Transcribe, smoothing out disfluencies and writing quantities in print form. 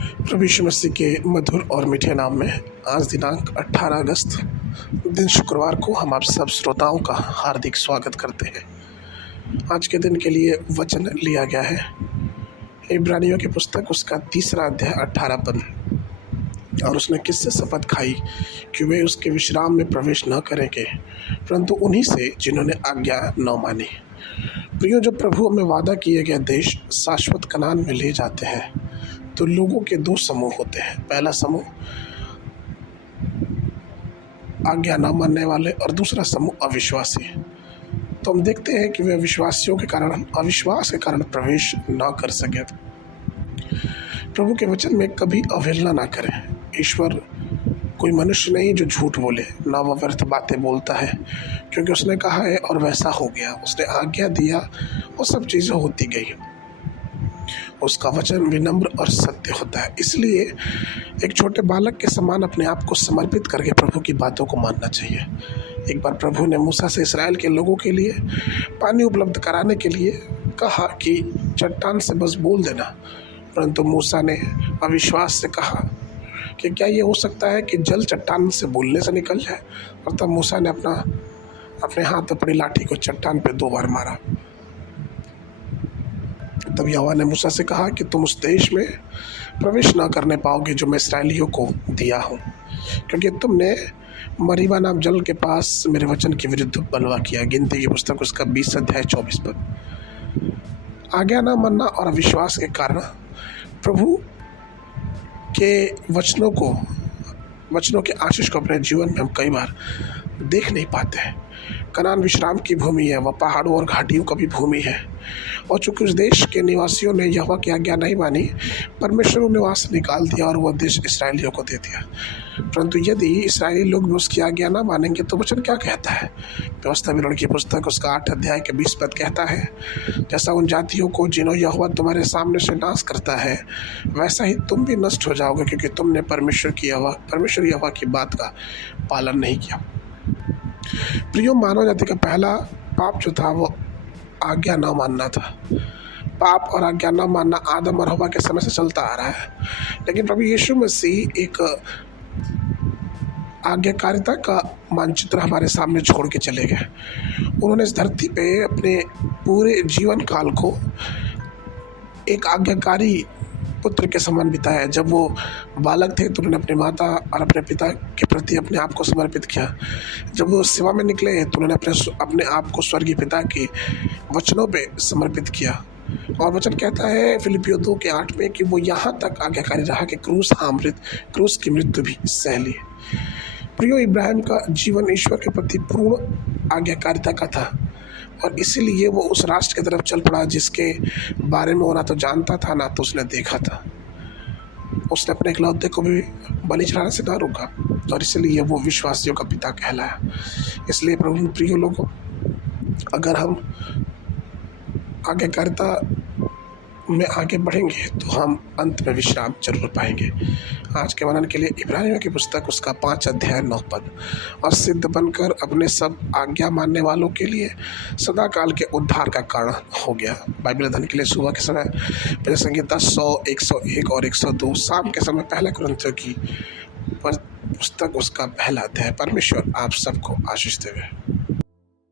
प्रभु यीशु मसीह के मधुर और मीठे नाम में आज दिनांक 18 अगस्त दिन शुक्रवार को हम आप सब श्रोताओं का हार्दिक स्वागत करते हैं। आज के दिन के लिए वचन लिया गया है इब्रानियों की पुस्तक उसका 3 अध्याय 18 पद। और उसने किससे शपथ खाई कि वे उसके विश्राम में प्रवेश न करेंगे, परंतु उन्हीं से जिन्होंने आज्ञा न मानी। प्रियो, जो प्रभु में वादा किए गए देश शाश्वत कनान में ले जाते हैं तो लोगों के दो समूह होते हैं। पहला समूह आज्ञा न मानने वाले और दूसरा समूह अविश्वासी। तो हम देखते हैं कि वे अविश्वास के कारण प्रवेश न कर सके। प्रभु के वचन में कभी अवहेलना ना करें। ईश्वर कोई मनुष्य नहीं जो झूठ बोले, ना वह व्यर्थ बातें बोलता है, क्योंकि उसने कहा है और वैसा हो गया। उसने आज्ञा दिया और सब चीज़ें होती गई। उसका वचन विनम्र और सत्य होता है। इसलिए एक छोटे बालक के समान अपने आप को समर्पित करके प्रभु की बातों को मानना चाहिए। एक बार प्रभु ने मूसा से इस्राएल के लोगों के लिए पानी उपलब्ध कराने के लिए कहा कि चट्टान से बस बोल देना, परंतु मूसा ने अविश्वास से कहा कि क्या ये हो सकता है कि जल चट्टान से बोलने से निकल जाए। और तब मूसा ने अपने हाथ अपनी लाठी को चट्टान पे 2 बार मारा। तब यहोवा ने मूसा से कहा कि तुम उस देश में प्रवेश न करने पाओगे जो मैं इस्राएलियों को दिया हूँ, क्योंकि तुमने मरीबा नाम जल के पास मेरे वचन के विरुद्ध बलवा किया। गिनती की पुस्तक उसका 20 अध्याय 24 पद। आज्ञा न मानना और अविश्वास के कारण प्रभु के वचनों के आशीष को अपने जीवन में हम कई बार देख नहीं पाते हैं। कनान विश्राम की भूमि है, वह पहाड़ों और घाटियों का भी भूमि है। और चूंकि उस देश के निवासियों ने यहोवा की आज्ञा नहीं मानी, परमेश्वर उन्हें वहाँ से निकाल दिया और वह देश इसराइलियों को दे दिया। परंतु यदि इसराइली लोग भी उसकी आज्ञा ना मानेंगे तो वचन क्या कहता है? व्यवस्था विवरण की पुस्तक उसका 8 अध्याय के 20 पद कहता है, जैसा उन जातियों को जिन्हों यहोवा तुम्हारे सामने से नाश करता है, वैसा ही तुम भी नष्ट हो जाओगे, क्योंकि तुमने परमेश्वर यहोवा की बात का पालन नहीं किया। प्रियो, मानव जाति का पहला पाप जो था वो आज्ञा न मानना था। पाप और आज्ञा न मानना आदम और हव्वा के समय से चलता आ रहा है, लेकिन प्रभु यीशु मसीह एक आज्ञाकारिता का मानचित्र हमारे सामने छोड़ के चले गए। उन्होंने इस धरती पे अपने पूरे जीवन काल को एक आज्ञाकारी पुत्र के समान बिताया। जब वो बालक थे तो उन्होंने अपनी माता और अपने पिता के प्रति अपने आप को समर्पित किया। जब वो सेवा में निकले तो उन्होंने अपने आप को स्वर्गीय पिता के वचनों पे समर्पित किया। और वचन कहता है फिलिपियों 2 के 8 में कि वो यहाँ तक आज्ञाकारी रहा कि क्रूस की मृत्यु भी सह ली। प्रियो, इब्राहिम का जीवन ईश्वर के प्रति पूर्ण आज्ञाकारिता का था, और इसीलिए वो उस राष्ट्र की तरफ चल पड़ा जिसके बारे में वो ना तो जानता था ना तो उसने देखा था। उसने अपने इकलौते को भी बलि चढ़ाने से ना रोका, और इसलिए वो विश्वासियों का पिता कहलाया। इसलिए प्रभु प्रिय लोगों, अगर हम आज्ञाकारिता में आगे बढ़ेंगे तो हम अंत में विश्राम जरूर पाएंगे। आज के वर्णन के लिए इब्रानियों की पुस्तक उसका 5 अध्याय 9 पद। और सिद्ध बनकर अपने सब आज्ञा मानने वालों के लिए सदा काल के उद्धार का कारण हो गया। बाइबल अध्ययन के लिए सुबह के समय प्रिय संगीता 100, 101 और 102, शाम के समय 1 कुरिन्थियों की पुस्तक उसका 1 अध्याय। परमेश्वर आप सबको आशीष देवे।